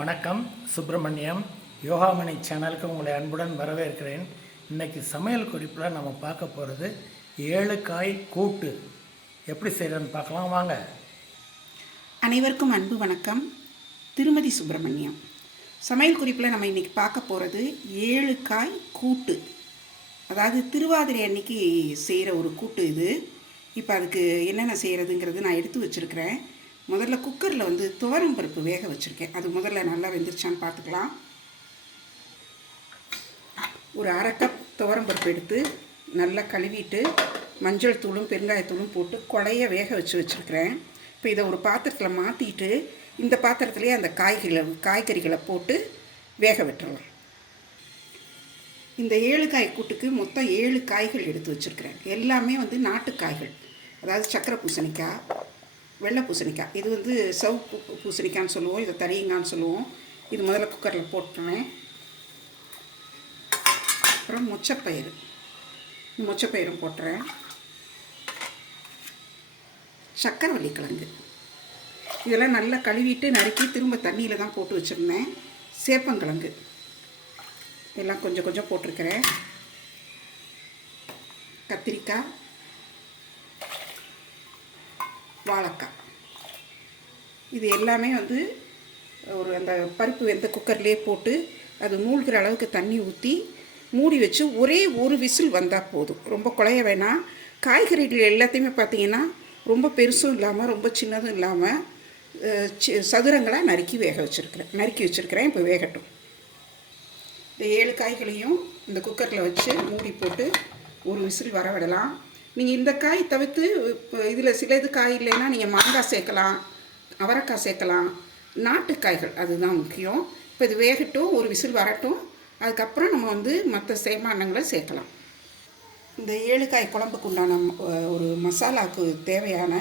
வணக்கம் சுப்பிரமணியம். யோகாமணி சேனலுக்கு உங்களை அன்புடன் வரவேற்கிறேன். இன்றைக்கி சமையல் குறிப்பில் நம்ம பார்க்க போகிறது ஏழு காய் கூட்டு. எப்படி செய்கிறதுன்னு பார்க்கலாம் வாங்க. அனைவருக்கும் அன்பு வணக்கம். திருமதி சுப்பிரமணியம். சமையல் குறிப்பில் நம்ம இன்றைக்கி பார்க்க போகிறது ஏழு காய் கூட்டு. அதாவது திருவாதிரை அன்னைக்கு செய்கிற ஒரு கூட்டு இது. இப்போ அதுக்கு என்னென்ன செய்கிறதுங்கிறது நான் எடுத்து வச்சுருக்கிறேன். முதல்ல குக்கரில் வந்து துவரம் பருப்பு வேக வச்சுருக்கேன். அது முதல்ல நல்லா வெந்துருச்சான்னு பார்த்துக்கலாம். ஒரு அரை கப் துவரம் பருப்பு எடுத்து நல்லா கழுவிட்டு மஞ்சள் தூளும் பெருங்காயத்தூளும் போட்டு கொலைய வேக வச்சு வச்சுருக்கிறேன். இப்போ இதை ஒரு பாத்திரத்தில் மாற்றிட்டு இந்த பாத்திரத்துலேயே அந்த காய்கறிகளை காய்கறிகளை போட்டு வேக விட்டுறலாம். இந்த ஏழு காய் கூட்டுக்கு மொத்தம் ஏழு காய்கள் எடுத்து வச்சுருக்கிறேன். எல்லாமே வந்து நாட்டு காய்கள் அதாவது சக்கரை பூசணிக்காய் வெள்ளை பூசணிக்காய். இது வந்து சவுப்பு பூசணிக்கான்னு சொல்லுவோம் இதை தடியங்கான்னு சொல்லுவோம். இது முதல்ல குக்கரில் போட்டுறேன் அப்புறம் மொச்சப்பயிறு. மொச்சப்பயிரும் போட்டுறேன் சக்கரவள்ளி கிழங்கு. இதெல்லாம் நல்லா கழுவிட்டு நறுக்கி திரும்ப தண்ணியில் தான் போட்டு வச்சுருந்தேன். சேப்பங்கிழங்கு எல்லாம் கொஞ்சம் கொஞ்சம் போட்டிருக்கிறேன். கத்திரிக்காய். வாழைக்காய். இது எல்லாமே வந்து ஒரு அந்த பருப்பு வெந்த குக்கர்லேயே போட்டு அது மூழ்கிற அளவுக்கு தண்ணி ஊற்றி மூடி வச்சு ஒரே ஒரு விசில் வந்தால் போதும். ரொம்ப குழைய வேணாம். காய்கறிகள் எல்லாத்தையுமே பார்த்தீங்கன்னா ரொம்ப பெருசும் இல்லாமல் ரொம்ப சின்னதும் இல்லாமல் சதுரங்களாக நறுக்கி வேக வச்சுருக்கிறேன். நறுக்கி வச்சுருக்கிறேன். இப்போ வேகட்டும். இந்த ஏழு காய்களையும் இந்த குக்கரில் வச்சு மூடி போட்டு ஒரு விசில் வர விடலாம். நீங்கள் இந்த காய் தவிர்த்து இப்போ இதில் சில இது காய் இல்லைன்னா நீங்கள் மாங்காய் சேர்க்கலாம் அவரைக்காய் சேர்க்கலாம். நாட்டு காய்கள் அதுதான் முக்கியம். இப்போ இது வேகட்டும் ஒரு விசில் வரட்டும் அதுக்கப்புறம் நம்ம வந்து மற்ற சேமானங்களை சேர்க்கலாம். இந்த ஏழு காய் குழம்புக்கு உண்டான ஒரு மசாலாவுக்கு தேவையான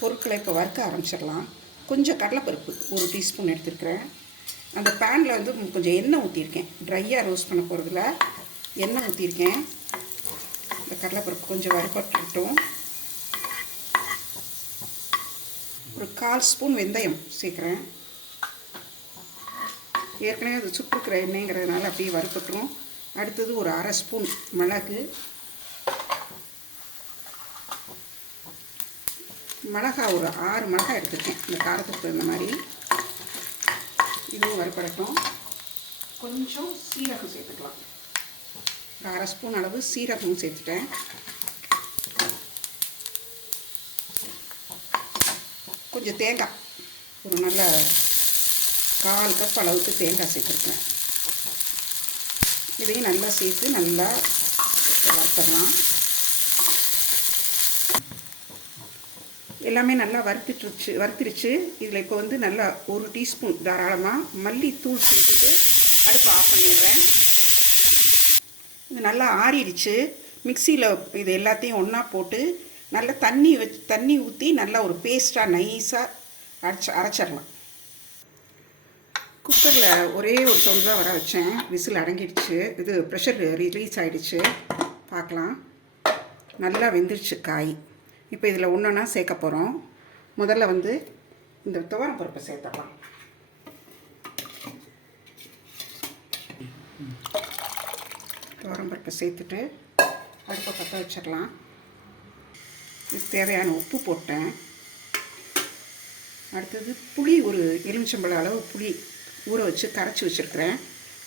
பொருட்களை இப்போ வறுக்க ஆரம்பிச்சிடலாம். கொஞ்சம் கடலைப்பருப்பு ஒரு டீஸ்பூன் எடுத்துருக்கிறேன். அந்த பேனில் வந்து கொஞ்சம் எண்ணெய் ஊற்றிருக்கேன் ட்ரையாக ரோஸ்ட் பண்ண போகிறதுல எண்ணெய் ஊற்றிருக்கேன் கடலைப்பருப்பு கொஞ்சம் வறுபட்டுட்டும் ஒரு கால் ஸ்பூன் வெந்தயம் சேர்க்குறேன். ஏற்கனவே அது சுட்டுக்கிற எண்ணெய்ங்கிறதுனால அப்படியே வறுக்கட்டும். அடுத்தது ஒரு அரை ஸ்பூன் மிளகு. மிளகா ஒரு ஆறு மிளகா எடுத்துருக்கேன். இந்த காரத்துக்கு தகுந்த மாதிரி. இதுவும் வறுப்படட்டும். கொஞ்சம் சீரகம் சேர்த்துக்கலாம். ஒரு அரை ஸ்பூன் அளவு சீரகம் சேர்த்துட்டேன். கொஞ்சம் தேங்காய் ஒரு நல்ல கால் கப் அளவுக்கு தேங்காய் சேர்த்துருக்கேன். இதையும் நல்லா சேர்த்து நல்லா வறுத்தரலாம் எல்லாமே நல்லா வறுத்துட்டுருச்சு வறுத்துருச்சு. இதில் இப்போ வந்து நல்லா ஒரு டீஸ்பூன் தாராளமாக மல்லித்தூள் சேர்த்துட்டு அடுப்பு ஆஃப் பண்ணிடுறேன். இது நல்லா ஆறிடுச்சு. மிக்சியில் இது எல்லாத்தையும் ஒன்றா போட்டு நல்லா தண்ணி வச்சு தண்ணி ஊற்றி நல்லா ஒரு பேஸ்ட்டாக நைஸாக அரைச்சி அரைச்சிடலாம். குக்கரில் ஒரே ஒரு சவுண்ட் தான் வர வச்சேன். விசில் அடங்கிடுச்சு. இது ப்ரெஷர் ரிலீஸ் ஆகிடுச்சு பார்க்கலாம். நல்லா வெந்துருச்சு காய். இப்போ இதில் ஒன்றா சேர்க்க போகிறோம் முதல்ல வந்து இந்த துவரம் பருப்பை சேர்த்துக்கலாம் துவரம் பருப்பை சேர்த்துட்டு அடுப்பை பற்ற வச்சிடலாம். இதுக்கு தேவையான உப்பு போட்டேன். அடுத்தது புளி ஒரு எலுமிச்சம்பழ அளவு புளி ஊற வச்சு கரைச்சி வச்சுருக்கிறேன்.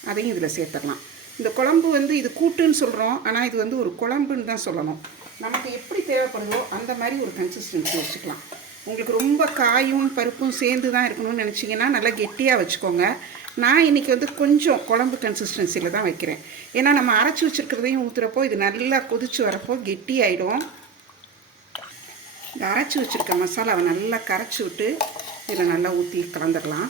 அதையும் இதில் சேர்த்துடலாம். இந்த குழம்பு வந்து இது கூட்டுன்னு சொல்கிறோம் ஆனால் இது வந்து ஒரு குழம்புன்னு தான் சொல்லணும். நமக்கு எப்படி தேவைப்படுதோ அந்த மாதிரி ஒரு கன்சிஸ்டன்சி வச்சுக்கலாம். உங்களுக்கு ரொம்ப காயும் பருப்பும் சேர்ந்து தான் இருக்கணும்னு நினச்சிங்கன்னா நல்லா கெட்டியாக வச்சுக்கோங்க. நான் இன்றைக்கி வந்து கொஞ்சம் குழம்பு கன்சிஸ்டன்சியில் தான் வைக்கிறேன். ஏன்னா நம்ம அரைச்சி வச்சுருக்கிறதையும் ஊற்றுறப்போ இது நல்லா கொதிச்சு வரப்போ கெட்டி ஆகிடும் இந்த அரைச்சி வச்சுருக்க மசாலாவை நல்லா கரைச்சி விட்டு இதில் நல்லா ஊற்றி கலந்துடலாம்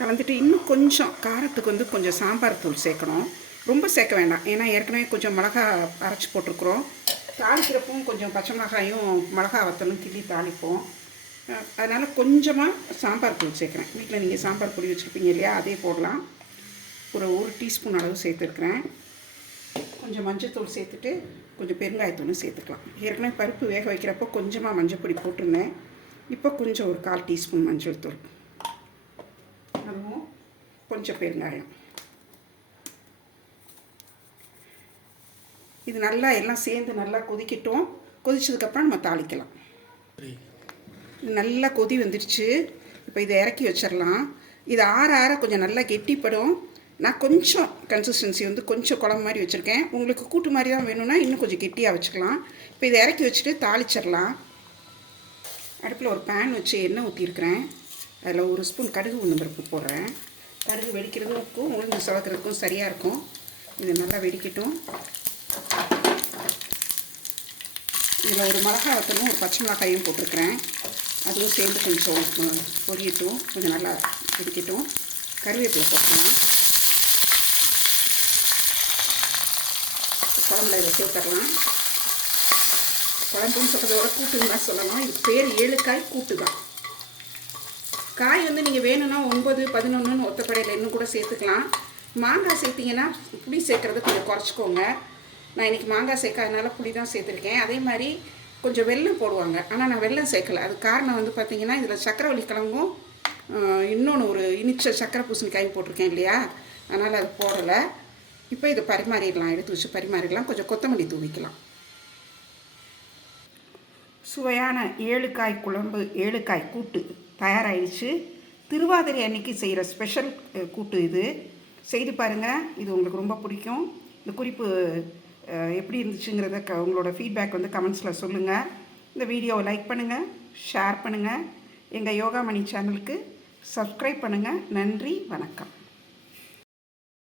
கலந்துட்டு இன்னும் கொஞ்சம் காரத்துக்கு வந்து கொஞ்சம் சாம்பார் தூள் சேர்க்கணும். ரொம்ப சேர்க்க வேண்டாம். ஏன்னா ஏற்கனவே கொஞ்சம் மிளகா அரைச்சி போட்டிருக்குறோம். தாளிக்கிறப்பவும் கொஞ்சம் பச்சை மிளகாயும் மிளகா வத்தலும் கிள்ளி தாளிப்போம். அதனால் கொஞ்சமாக சாம்பார் தூள் சேர்க்குறேன். வீட்டில் நீங்கள் சாம்பார் பொடி வச்சுருப்பீங்க இல்லையா அதே போடலாம். ஒரு ஒரு டீஸ்பூன் அளவு சேர்த்துருக்குறேன். கொஞ்சம் மஞ்சத்தூள் சேர்த்துட்டு கொஞ்சம் பெருங்காயத்தூளும் சேர்த்துக்கலாம். ஏற்கனவே பருப்பு வேக வைக்கிறப்போ கொஞ்சமாக மஞ்சள் பொடி போட்டிருந்தேன். இப்போ கொஞ்சம் ஒரு கால் டீஸ்பூன் மஞ்சள் தூள். அதுவும் கொஞ்சம் பெருங்காயம். இது நல்லா எல்லாம் சேர்ந்து நல்லா கொதிக்கட்டும். கொதிச்சதுக்கப்புறம் நம்ம தாளிக்கலாம். நல்லா கொதி வந்துடுச்சு. இப்போ இதை இறக்கி வச்சிடலாம். இது ஆற ஆற கொஞ்சம் நல்லா கெட்டிப்படும். நான் கொஞ்சம் கன்சிஸ்டன்சி வந்து கொஞ்சம் குழம்பு மாதிரி வச்சுருக்கேன். உங்களுக்கு கூட்டு மாதிரி தான் வேணும்னா இன்னும் கொஞ்சம் கெட்டியாக வச்சுக்கலாம். இப்போ இதை இறக்கி வச்சுட்டு தாளிச்சிடலாம். அடுப்பில் ஒரு பேன் வச்சு எண்ணெய் ஊற்றிருக்கிறேன் அதில் ஒரு ஸ்பூன் கடுகு உளுந்து பருப்பு போடுறேன். கடுகு வெடிக்கிறதுக்கும் உளுந்து சவக்கிறதுக்கும் சரியாக இருக்கும். இது நல்லா வெடிக்கட்டும். இதில் ஒரு மிளகாய் வத்தலும் ஒரு பச்சை மிளகாயும் போட்டிருக்கிறேன். அதுவும் சேர்ந்து கொஞ்சம் பொரியட்டும் கொஞ்சம் நல்லா பிடிக்கட்டும் கருவேப்பிலை போட்டுக்கலாம். குழம்புல இதை சேர்த்துடலாம். குழம்புன்னு சொல்கிறதோட கூட்டுன்னு தான் சொல்லலாம் இது பேர் ஏழுக்காய் கூட்டு தான். காய் வந்து நீங்கள் வேணும்னா ஒன்பது பதினொன்றுன்னு ஒத்தப்படையில் இன்னும் கூட சேர்த்துக்கலாம். மாங்காய் சேர்த்திங்கன்னா புளி சேர்க்குறது கொஞ்சம் குறைச்சிக்கோங்க. நான் இன்றைக்கி மாங்காய் சேர்க்காதனால புளி தான் சேர்த்துருக்கேன். அதே மாதிரி கொஞ்சம் வெள்ளம் போடுவாங்க. ஆனால் நான் வெள்ளம் சேர்க்கலை. அது காரணம் வந்து பார்த்திங்கன்னா இதில் சக்கரவள்ளி கிழங்கும் இன்னொன்று ஒரு இனிச்ச சக்கரை பூசணிக்காயும் போட்டிருக்கேன் இல்லையா? அதனால் அது போடலை. இப்போ இதை பரிமாறிடலாம். எடுத்து வச்சு பரிமாறிடலாம். கொஞ்சம் கொத்தமல்லி தூவிக்கலாம். சுவையான ஏழுக்காய் குழம்பு ஏழுக்காய் கூட்டு தயாராகிடுச்சு திருவாதிரை அன்னைக்கு செய்கிற ஸ்பெஷல் கூட்டு இது. செய்து பாருங்கள் இது உங்களுக்கு ரொம்ப பிடிக்கும். இந்த குறிப்பு எப்படி இருந்துச்சுங்கிறத க உங்களோட ஃபீட்பேக் வந்து கமெண்ட்ஸில் சொல்லுங்கள் இந்த வீடியோவை லைக் பண்ணுங்கள் ஷேர் பண்ணுங்கள் எங்கள் யோகாமணி சேனலுக்கு சப்ஸ்கிரைப் பண்ணுங்கள் நன்றி வணக்கம்.